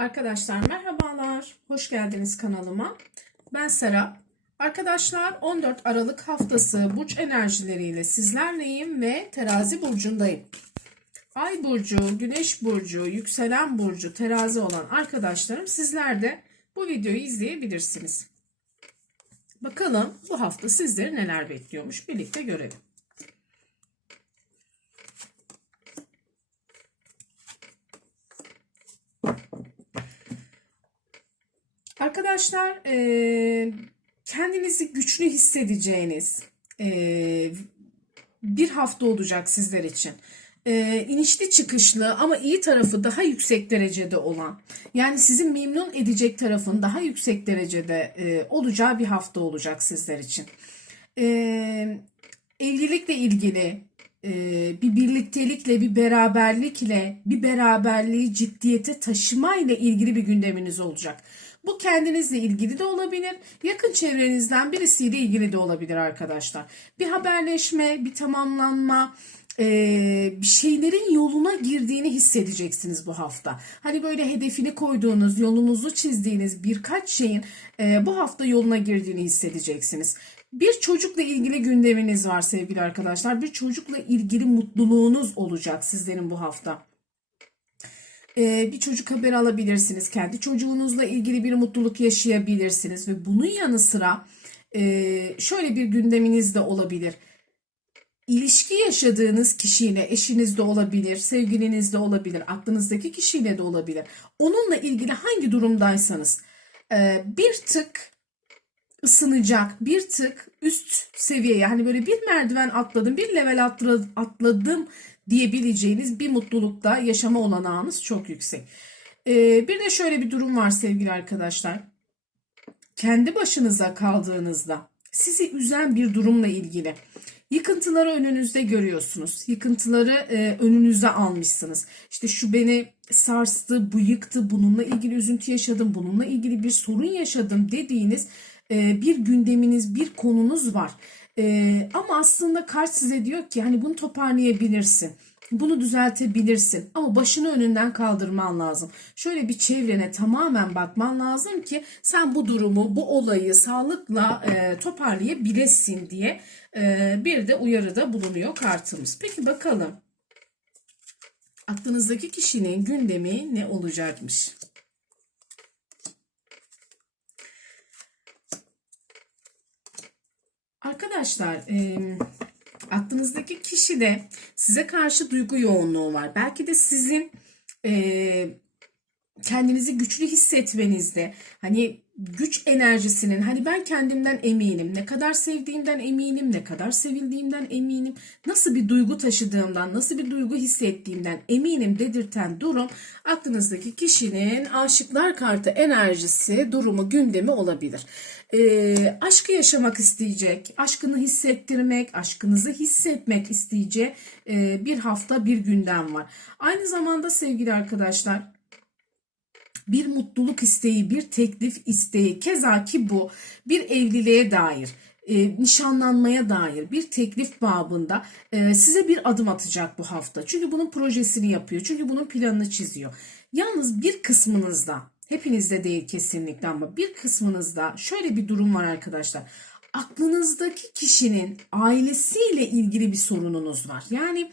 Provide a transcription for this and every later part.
Arkadaşlar merhabalar. Hoş geldiniz kanalıma. Ben Serap. Arkadaşlar 14 Aralık haftası burç enerjileriyle sizlerleyim ve terazi burcundayım. Ay burcu, güneş burcu, yükselen burcu, terazi olan arkadaşlarım sizler de bu videoyu izleyebilirsiniz. Bakalım bu hafta sizleri neler bekliyormuş birlikte görelim. Arkadaşlar eee, kendinizi güçlü hissedeceğiniz eee, bir hafta olacak sizler için. Eee inişli çıkışlı ama iyi tarafı daha yüksek derecede olan yani sizi memnun edecek tarafın daha yüksek derecede eee, olacağı bir hafta olacak sizler için. Eee, evlilikle ilgili eee, bir birliktelikle, bir beraberlikle, bir beraberliği ciddiyete taşımayla ilgili bir gündeminiz olacak. Bu kendinizle ilgili de olabilir, yakın çevrenizden birisiyle ilgili de olabilir arkadaşlar. Bir haberleşme, bir tamamlanma, bir şeylerin yoluna girdiğini hissedeceksiniz bu hafta. Hani böyle hedefini koyduğunuz, yolunuzu çizdiğiniz birkaç şeyin bu hafta yoluna girdiğini hissedeceksiniz. Bir çocukla ilgili gündeminiz var sevgili arkadaşlar. Bir çocukla ilgili mutluluğunuz olacak sizlerin bu hafta. Bir çocuk haberi alabilirsiniz. Kendi çocuğunuzla ilgili bir mutluluk yaşayabilirsiniz. Ve bunun yanı sıra şöyle bir gündeminiz de olabilir. İlişki yaşadığınız kişiyle eşiniz de olabilir, sevgiliniz de olabilir, aklınızdaki kişiyle de olabilir. Onunla ilgili hangi durumdaysanız e, bir tık ısınacak bir tık üst seviye yani böyle bir merdiven atladım bir level atla- atladım diyebileceğiniz bir mutlulukta yaşama olanağınız çok yüksek. Ee, bir de şöyle bir durum var sevgili arkadaşlar. Kendi başınıza kaldığınızda sizi üzen bir durumla ilgili yıkıntıları önünüzde görüyorsunuz. Yıkıntıları e, önünüze almışsınız. İşte şu beni sarstı, bu yıktı, bununla ilgili üzüntü yaşadım, bununla ilgili bir sorun yaşadım dediğiniz e, bir gündeminiz, bir konunuz var. E, ama aslında kart size diyor ki hani bunu toparlayabilirsin. Bunu düzeltebilirsin ama başını önünden kaldırman lazım. Şöyle bir çevrene tamamen bakman lazım ki sen bu durumu, bu olayı sağlıkla e, toparlayabilesin diye e, bir de uyarıda bulunuyor kartımız. Peki bakalım aklınızdaki kişinin gündemi ne olacakmış? Arkadaşlar aklınızdaki kişi de size karşı duygu yoğunluğu var. Belki de sizin e, kendinizi güçlü hissetmenizde hani güç enerjisinin hani ben kendimden eminim ne kadar sevdiğimden eminim ne kadar sevildiğimden eminim nasıl bir duygu taşıdığımdan nasıl bir duygu hissettiğimden eminim dedirten durum aklınızdaki kişinin aşıklar kartı enerjisi durumu gündemi olabilir. Ee, aşkı yaşamak isteyecek, aşkını hissettirmek, aşkınızı hissetmek isteyecek e, bir hafta bir gündem var. Aynı zamanda sevgili arkadaşlar bir mutluluk isteği, bir teklif isteği, keza ki bu bir evliliğe dair, e, nişanlanmaya dair bir teklif babında e, size bir adım atacak bu hafta. Çünkü bunun projesini yapıyor, çünkü bunun planını çiziyor. Yalnız bir kısmınızda, hepinizde değil kesinlikle ama bir kısmınızda şöyle bir durum var arkadaşlar. Aklınızdaki kişinin ailesiyle ilgili bir sorununuz var. Yani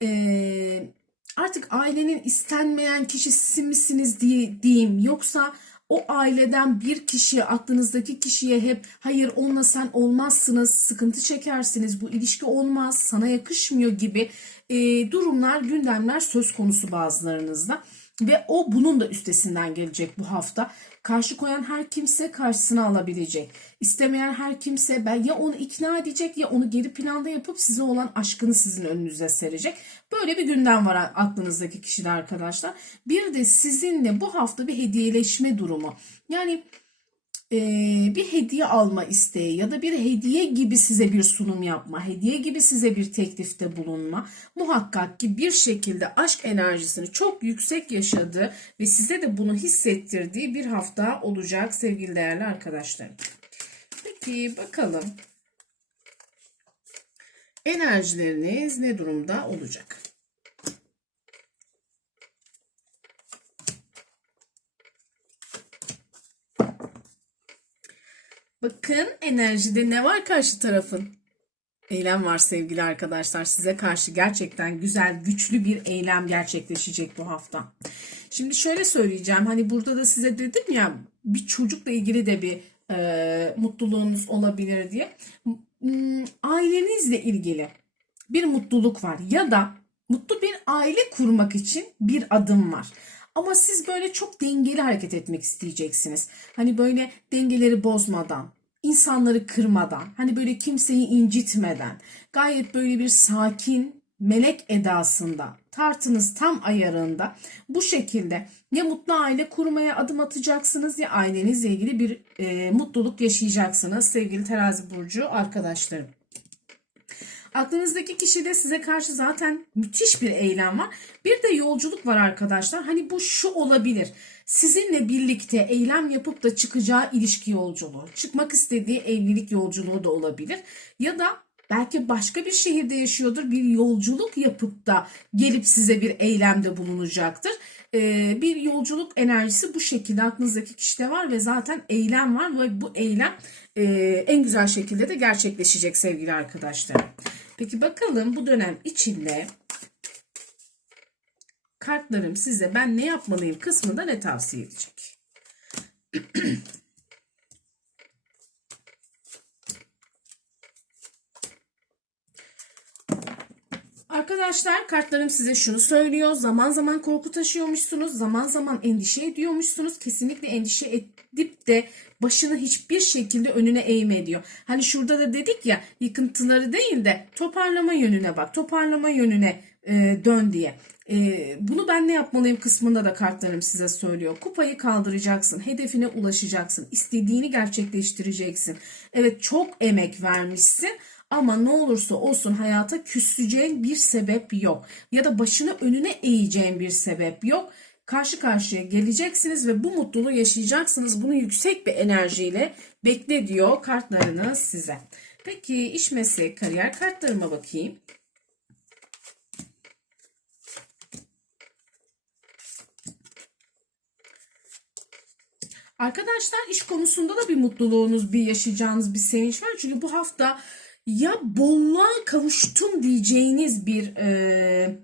eee artık ailenin istenmeyen kişisi misiniz diye diyeyim. Yoksa o aileden bir kişiye aklınızdaki kişiye hep hayır onunla sen olmazsınız sıkıntı çekersiniz bu ilişki olmaz sana yakışmıyor gibi e, durumlar gündemler söz konusu bazılarınızda ve o bunun da üstesinden gelecek bu hafta. Karşı koyan her kimse karşısına alabilecek. İstemeyen her kimse ben ya onu ikna edecek ya onu geri planda yapıp size olan aşkını sizin önünüze serecek. Böyle bir gündem var aklınızdaki kişiler arkadaşlar. Bir de sizinle bu hafta bir hediyeleşme durumu. Yani e, bir hediye alma isteği ya da bir hediye gibi size bir sunum yapma, hediye gibi size bir teklifte bulunma muhakkak ki bir şekilde aşk enerjisini çok yüksek yaşadığı ve size de bunu hissettirdiği bir hafta olacak sevgili değerli arkadaşlarım. Peki bakalım enerjileriniz ne durumda olacak? Bakın enerjide ne var karşı tarafın? Eylem var sevgili arkadaşlar. Size karşı gerçekten güzel, güçlü bir eylem gerçekleşecek bu hafta. Şimdi şöyle söyleyeceğim. Hani burada da size dedim ya bir çocukla ilgili de bir e, mutluluğunuz olabilir diye. Hmm, Ailenizle ilgili bir mutluluk var ya da mutlu bir aile kurmak için bir adım var. Ama siz böyle çok dengeli hareket etmek isteyeceksiniz. Hani böyle dengeleri bozmadan, insanları kırmadan, hani böyle kimseyi incitmeden, gayet böyle bir sakin, melek edasında, tartınız tam ayarında bu şekilde ya mutlu aile kurmaya adım atacaksınız ya ailenizle ilgili bir e, mutluluk yaşayacaksınız sevgili terazi burcu arkadaşlarım. Aklınızdaki kişide size karşı zaten müthiş bir eylem var. Bir de yolculuk var arkadaşlar. Hani bu şu olabilir. Sizinle birlikte eylem yapıp da çıkacağı ilişki yolculuğu, çıkmak istediği evlilik yolculuğu da olabilir. Ya da belki başka bir şehirde yaşıyordur. Bir yolculuk yapıp da gelip size bir eylemde bulunacaktır. Ee, bir yolculuk enerjisi bu şekilde aklınızdaki kişide var ve zaten eylem var ve bu eylem e, en güzel şekilde de gerçekleşecek sevgili arkadaşlar. Peki bakalım bu dönem içinde kartlarım size ben ne yapmalıyım kısmında ne tavsiye edecek? Arkadaşlar kartlarım size şunu söylüyor. Zaman zaman korku taşıyormuşsunuz. Zaman zaman endişe ediyormuşsunuz. Kesinlikle endişe edip de başını hiçbir şekilde önüne eğme diyor. Hani şurada da dedik ya yıkıntıları değil de toparlama yönüne bak. Toparlama yönüne e, dön diye. E, bunu ben ne yapmalıyım kısmında da kartlarım size söylüyor. Kupayı kaldıracaksın. Hedefine ulaşacaksın. istediğini gerçekleştireceksin. Evet çok emek vermişsin. Ama ne olursa olsun hayata küseceğin bir sebep yok. Ya da başını önüne eğeceğin bir sebep yok. Karşı karşıya geleceksiniz ve bu mutluluğu yaşayacaksınız. Bunu yüksek bir enerjiyle bekle diyor kartlarınız size. Peki iş meslek kariyer kartlarıma bakayım. Arkadaşlar iş konusunda da bir mutluluğunuz, bir yaşayacağınız bir sevinç var. Çünkü bu hafta ya bolluğa kavuştum diyeceğiniz bir e,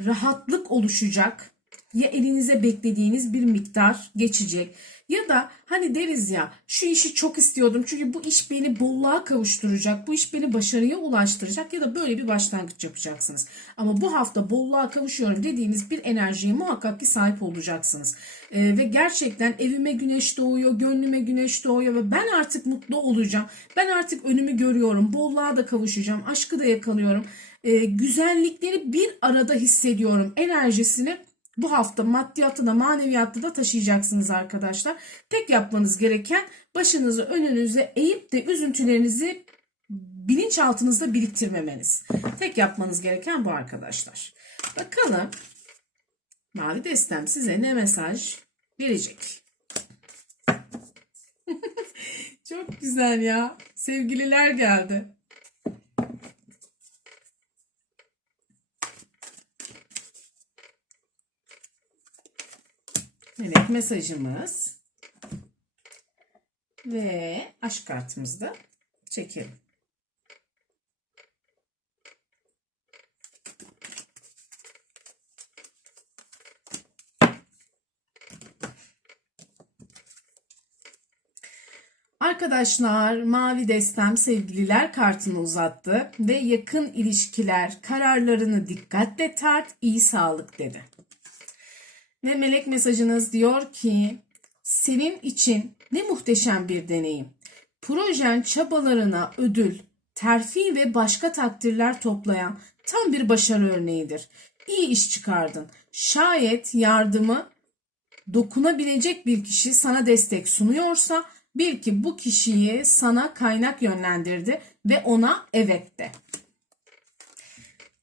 rahatlık oluşacak ya elinize beklediğiniz bir miktar geçecek ya da hani deriz ya şu işi çok istiyordum çünkü bu iş beni bolluğa kavuşturacak bu iş beni başarıya ulaştıracak ya da böyle bir başlangıç yapacaksınız. Ama bu hafta bolluğa kavuşuyorum dediğiniz bir enerjiye muhakkak ki sahip olacaksınız. Ee, ve gerçekten evime güneş doğuyor, gönlüme güneş doğuyor ve ben artık mutlu olacağım. Ben artık önümü görüyorum, bolluğa da kavuşacağım, aşkı da yakalıyorum. Ee, güzellikleri bir arada hissediyorum enerjisini bu hafta maddiyatı da maneviyatı da taşıyacaksınız arkadaşlar. Tek yapmanız gereken başınızı önünüze eğip de üzüntülerinizi bilinçaltınızda biriktirmemeniz. Tek yapmanız gereken bu arkadaşlar. Bakalım Mavi Destem size ne mesaj verecek? Çok güzel ya. Sevgililer geldi. Evet mesajımız ve aşk kartımızı da çekelim. Arkadaşlar mavi destem sevgililer kartını uzattı ve yakın ilişkiler kararlarını dikkatle tart iyi sağlık dedi. Ve melek mesajınız diyor ki senin için ne muhteşem bir deneyim. Projen çabalarına ödül, terfi ve başka takdirler toplayan tam bir başarı örneğidir. İyi iş çıkardın. Şayet yardımı dokunabilecek bir kişi sana destek sunuyorsa bil ki bu kişiyi sana kaynak yönlendirdi ve ona evet de.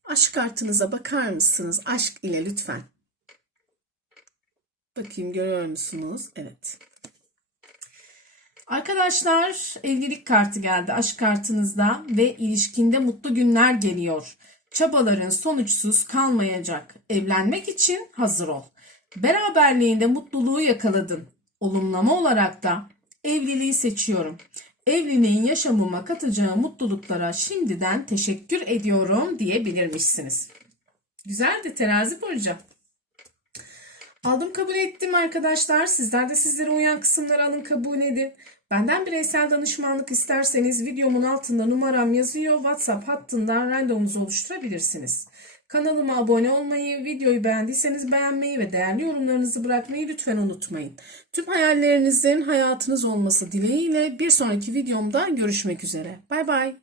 Aşk kartınıza bakar mısınız? Aşk ile lütfen. Bakayım görüyor musunuz? Evet. Arkadaşlar evlilik kartı geldi aşk kartınızda ve ilişkinde mutlu günler geliyor. Çabaların sonuçsuz kalmayacak. Evlenmek için hazır ol. Beraberliğinde mutluluğu yakaladın. Olumlama olarak da evliliği seçiyorum. Evliliğin yaşamıma katacağı mutluluklara şimdiden teşekkür ediyorum diyebilirmişsiniz. Güzeldi terazi burcu. Aldım kabul ettim arkadaşlar. Sizler de sizlere uyan kısımları alın kabul edin. Benden bireysel danışmanlık isterseniz videomun altında numaram yazıyor. WhatsApp hattından randevunuzu oluşturabilirsiniz. Kanalıma abone olmayı, videoyu beğendiyseniz beğenmeyi ve değerli yorumlarınızı bırakmayı lütfen unutmayın. Tüm hayallerinizin hayatınız olması dileğiyle bir sonraki videomda görüşmek üzere. Bay bay.